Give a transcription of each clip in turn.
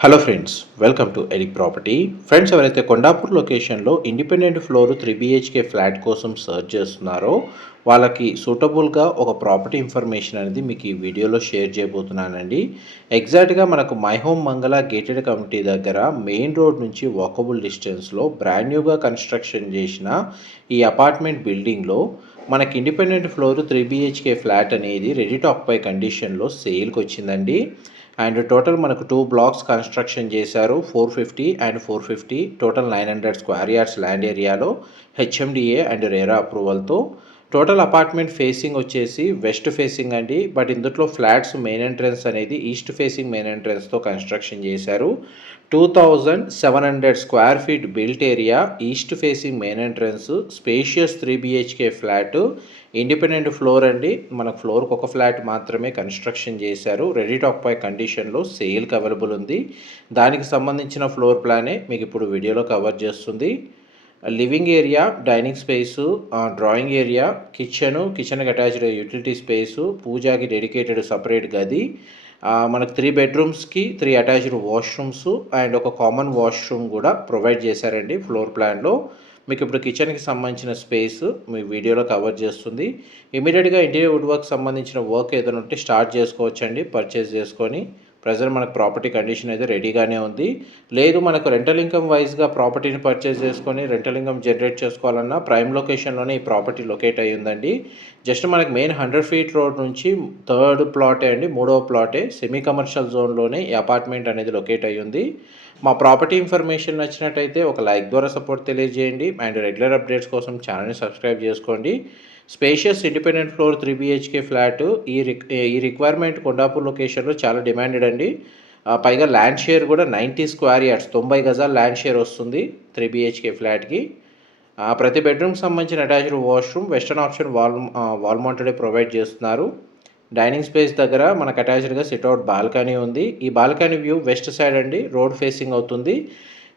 Hello friends welcome to ఎలిక్ property friends ఎవరైతే కొండాపూర్ లొకేషన్లో independent floor three BHK flat కోసం సర్చ్ చేస్తున్నారో వాళ్ళకి సూటబుల్గా ఒక ప్రాపర్టీ ఇన్ఫర్మేషన్ అనేది మీకు ఈ వీడియోలో షేర్ చేయబోతున్నానండి. ఎగ్జాక్ట్గా మనకు my home Mangala gated community దగ్గర మెయిన్ రోడ్ నుంచి వాకబుల్ డిస్టెన్స్లో బ్రాండ్ న్యూగా కన్స్ట్రక్షన్ చేసిన ఈ అపార్ట్మెంట్ బిల్డింగ్లో మనకి independent floor three BHK flat అనేది రెడీ టాప్ పై కండిషన్లో సేల్కి వచ్చిందండి అండ్ టోటల్ మనకు టూ బ్లాక్స్ కన్స్ట్రక్షన్ చేశారు four fifty and four fifty. Total nine hundred square yards land ఏరియాలో హెచ్ఎండిఏ అండ్ రేరా అప్రూవల్తో. టోటల్ అపార్ట్మెంట్ ఫేసింగ్ వచ్చేసి వెస్ట్ ఫేసింగ్ అండి బట్ ఇందులో ఫ్లాట్స్ మెయిన్ ఎంట్రన్స్ అనేది ఈస్ట్ ఫేసింగ్ మెయిన్ ఎంట్రన్స్తో కన్స్ట్రక్షన్ చేశారు. Two thousand seven hundred square feet built area east facing main entrance spacious three BHK flat independent floor అండి. మనకు ఫ్లోర్కి ఒక ఫ్లాట్ మాత్రమే కన్స్ట్రక్షన్ చేశారు. రెడీ టాక్ పై కండిషన్లో సేల్కి అవైలబుల్ ఉంది. దానికి సంబంధించిన ఫ్లోర్ ప్లానే మీకు ఇప్పుడు వీడియోలో కవర్ చేస్తుంది. Living area dining space drawing area kitchen కిచెన్కి అటాచ్డ్ యూటిలిటీ స్పేసు పూజాకి డెడికేటెడ్ సపరేట్ గది మనకు త్రీ బెడ్రూమ్స్కి త్రీ అటాచ్డ్ వాష్రూమ్స్ అండ్ ఒక కామన్ వాష్రూమ్ కూడా ప్రొవైడ్ చేశారండి ఫ్లోర్ ప్లాన్లో మీకు ఇప్పుడు కిచెన్కి సంబంధించిన స్పేస్ మీ వీడియోలో కవర్ చేస్తుంది. ఇమీడియట్గా ఇంటీరియర్ వుడ్ వర్క్ సంబంధించిన వర్క్ ఏదైనా ఉంటే స్టార్ట్ చేసుకోవచ్చండి పర్చేస్ చేసుకొని. ప్రజెంట్ మనకు ప్రాపర్టీ కండిషన్ అయితే రెడీగానే ఉంది. లేదు మనకు రెంటల్ ఇన్కమ్ వైజ్గా ప్రాపర్టీని పర్చేస్ చేసుకొని రెంటల్ ఇన్కమ్ జనరేట్ చేసుకోవాలన్నా ప్రైమ్ లొకేషన్లోనే ఈ ప్రాపర్టీ లొకేట్ అయ్యి ఉందండి. జస్ట్ మనకు మెయిన్ హండ్రెడ్ ఫీట్ రోడ్ నుంచి థర్డ్ ప్లాటే అండి మూడవ ప్లాటే సెమీ కమర్షియల్ జోన్లోనే ఈ అపార్ట్మెంట్ అనేది లొకేట్ అయ్యి ఉంది. మా ప్రాపర్టీ ఇన్ఫర్మేషన్ నచ్చినట్టయితే ఒక లైక్ ద్వారా సపోర్ట్ తెలియజేయండి. అండ్ రెగ్యులర్ అప్డేట్స్ కోసం ఛానల్ని సబ్స్క్రైబ్ చేసుకోండి. Spacious independent floor three BHK flat ఈ రిక్ ఈ రిక్వైర్మెంట్ కొండాపూర్ లొకేషన్లో చాలా డిమాండెడ్ అండి. పైగా ల్యాండ్ షేర్ కూడా నైంటీ స్క్వేర్ యార్డ్స్ తొంభై గజాల ల్యాండ్ షేర్ వస్తుంది త్రీ బిహెచ్కే ఫ్లాట్కి ప్రతి బెడ్రూమ్కి సంబంధించిన attached washroom western option wall wall మౌంటెడే provide చేస్తున్నారు. డైనింగ్ స్పేస్ దగ్గర మనకు అటాచ్డ్గా సిట్అవుట్ బాల్కనీ ఉంది. ఈ బాల్కనీ వ్యూ వెస్ట్ సైడ్ అండి రోడ్ ఫేసింగ్ అవుతుంది.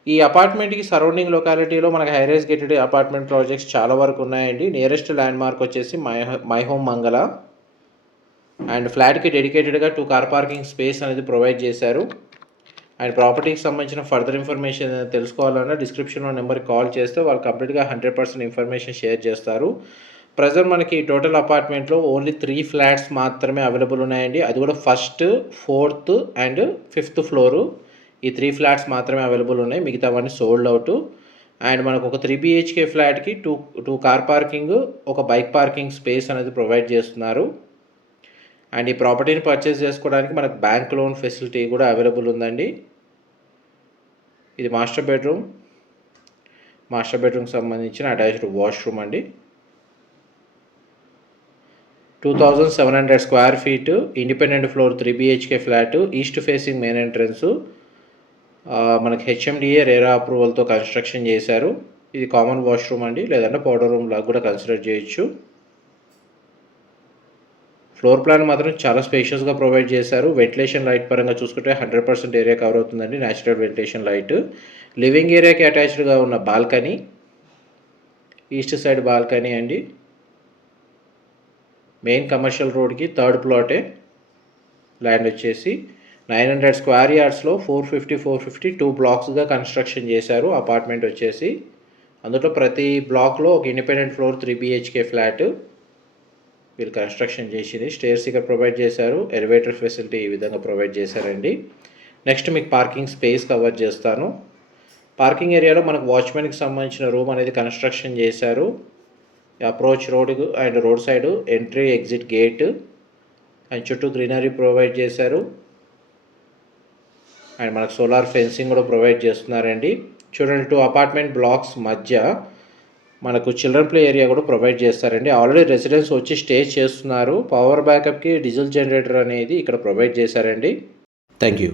ఈ అపార్ట్మెంట్కి సరౌండింగ్ లొకాలిటీలో మనకు హైరైజ్ గేటెడ్ అపార్ట్మెంట్ ప్రాజెక్ట్స్ చాలా వరకు ఉన్నాయండి. Nearest land mark my my home Mangala and ఫ్లాట్కి డెడికేటెడ్గా టూ కార్ పార్కింగ్ స్పేస్ అనేది ప్రొవైడ్ చేశారు. అండ్ ప్రాపర్టీకి సంబంధించిన ఫర్దర్ ఇన్ఫర్మేషన్ తెలుసుకోవాలన్నా డిస్క్రిప్షన్లో నెంబర్కి కాల్ చేస్తే వాళ్ళు కంప్లీట్గా హండ్రెడ్ పర్సెంట్ ఇన్ఫర్మేషన్ షేర్ చేస్తారు. ప్రజెంట్ మనకి టోటల్ అపార్ట్మెంట్లో ఓన్లీ త్రీ ఫ్లాట్స్ మాత్రమే అవైలబుల్ ఉన్నాయండి. అది కూడా first fourth and fifth floor ఈ త్రీ ఫ్లాట్స్ మాత్రమే అవైలబుల్ ఉన్నాయి. మిగతావన్నీ సోల్డ్ అవుట్ అండ్ మనకు ఒక త్రీ బిహెచ్కే ఫ్లాట్కి టూ టూ కార్ పార్కింగ్ ఒక బైక్ పార్కింగ్ స్పేస్ అనేది ప్రొవైడ్ చేస్తున్నారు. అండ్ ఈ ప్రాపర్టీని పర్చేస్ చేసుకోవడానికి మనకు బ్యాంక్ లోన్ ఫెసిలిటీ కూడా అవైలబుల్ ఉందండి. ఇది మాస్టర్ బెడ్రూమ్ మాస్టర్ బెడ్రూమ్కి సంబంధించిన అటాచ్డ్ వాష్రూమ్ అండి. Two thousand seven hundred square feet independent floor three BHK flat east facing main entrance మనకి హెచ్ఎండిఏ రేరా అప్రూవల్తో కన్స్ట్రక్షన్ చేశారు. ఇది కామన్ వాష్రూమ్ అండి. లేదంటే పౌడర్ రూమ్ లాగా కూడా కన్సిడర్ చేయొచ్చు. ఫ్లోర్ ప్లాన్ మాత్రం చాలా స్పేషియస్గా ప్రొవైడ్ చేశారు. వెంటిలేషన్ లైట్ పరంగా చూసుకుంటే హండ్రెడ్ పర్సెంట్ ఏరియా కవర్ అవుతుందండి. న్యాచురల్ వెంటిలేషన్ లైట్ లివింగ్ ఏరియాకి అటాచ్డ్గా ఉన్న బాల్కనీ ఈస్ట్ సైడ్ బాల్కనీ అండి. మెయిన్ కమర్షియల్ రోడ్కి థర్డ్ ప్లాటే ల్యాండ్ వచ్చేసి nine hundred square యార్డ్స్లో four fifty four fifty two బ్లాక్స్గా construction చేశారు. అపార్ట్మెంట్ వచ్చేసి అందులో ప్రతి బ్లాక్లో ఒక independent floor three BHK flat వీళ్ళు కన్స్ట్రక్షన్ చేసింది. స్టేర్స్ ఇక్కడ ప్రొవైడ్ చేశారు. ఎలివేటర్ ఫెసిలిటీ ఈ విధంగా ప్రొవైడ్ చేశారండి. నెక్స్ట్ మీకు పార్కింగ్ స్పేస్ కవర్ చేస్తాను. పార్కింగ్ ఏరియాలో మనకు వాచ్మెన్కి సంబంధించిన రూమ్ అనేది కన్స్ట్రక్షన్ చేశారు. Approach road and road side entry exit gate and చుట్టూ గ్రీనరీ ప్రొవైడ్ చేశారు. అండ్ మనకు సోలార్ ఫెన్సింగ్ కూడా ప్రొవైడ్ చేస్తున్నారండి. చూడండి టూ అపార్ట్మెంట్ బ్లాక్స్ మధ్య మనకు చిల్డ్రన్ ప్లే ఏరియా కూడా ప్రొవైడ్ చేస్తారండి. ఆల్రెడీ రెసిడెన్స్ వచ్చి స్టే చేస్తున్నారు. పవర్ బ్యాకప్కి డీజిల్ జనరేటర్ అనేది ఇక్కడ ప్రొవైడ్ చేశారండి. Thank you